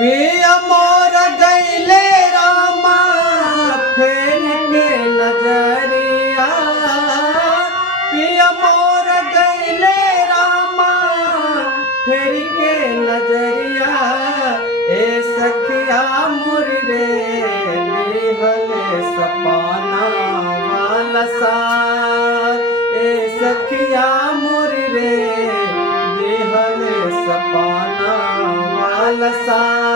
पिया मोर गईले रामा फेर के नजरिया। पिया मोर गईले रामा फेर के नजरिया। ए सखिया मोर रे दिहले सपना वाला सार। ए सखिया मोर रे दिहले सपना वाला सार।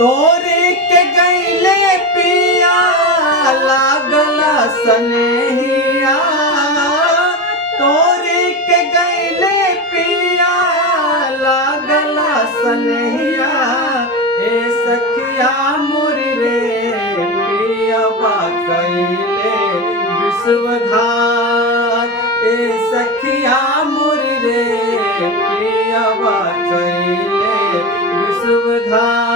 तोरे के गईले पिया लागल सनेहिया। तोरे के गईले पिया लागल सनेहिया। ए सखिया मोर रे पियवा कईले विश्वघात। ए सखिया मोर रे पियवा कईले विश्वघात।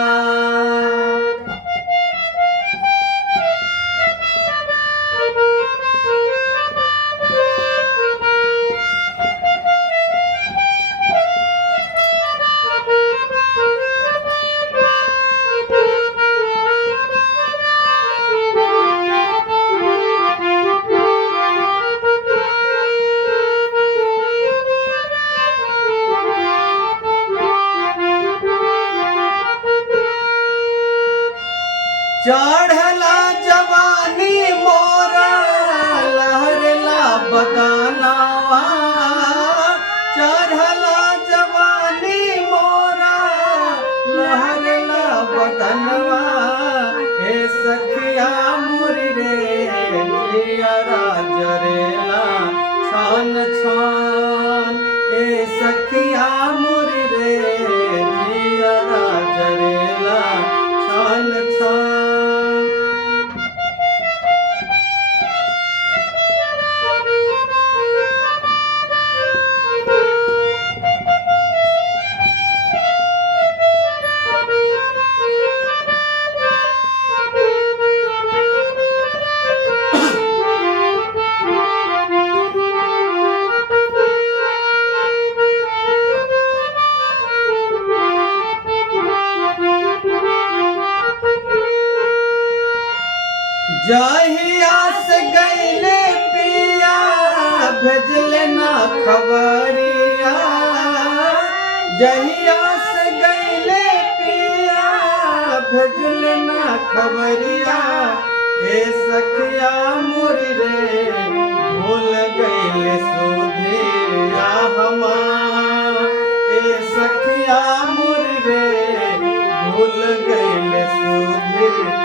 चढ़ला जवानी मोरा लहरला बदनवा। चढ़ला जवानी मोरा लहरला बदनवा। ए सखिया मोर रे जियरा जरेला छान छान। ए सखिया मोर रे जियरा जरेला छान छान। जहिया से गईले पिया भेजले ना खबरिया। जहिया से गईले पिया भेजले ना खबरिया। ए सखिया मोर रे भूल गईले सुधिया हमार। ए सखिया मोर रे भूल गईले सुधिया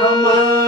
हमार।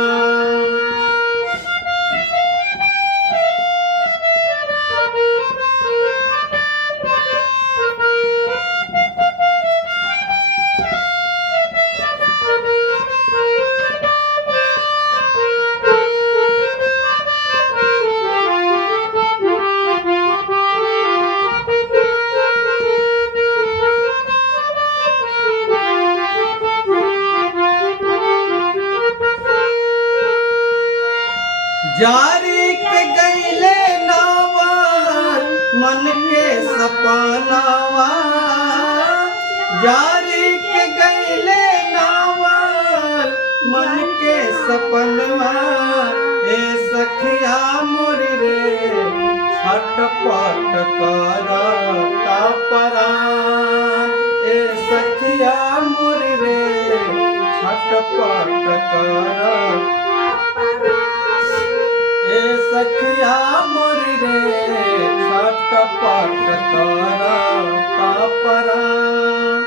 जारी के गईले नावान मन के सपनावा। जारी के गईले नावान मन के सपनवा। ए सखिया मोर रे छटपट करता परान। ए सखिया मोर रे छटपट करता। ए सखिया मोर रे छटपट करता परान।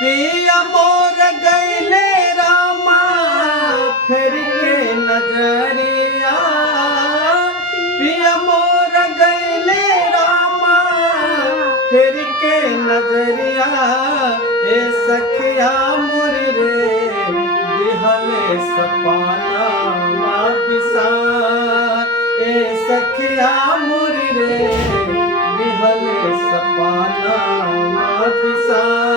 पिया मोर गईले रामा फेर के नजरिया। पिया मोर गईले रामा फेर के नजरिया ए सखिया मोर रे दिहले सपाना वापिसार ए सखिया मोर रे दिहले सपाना वापिसार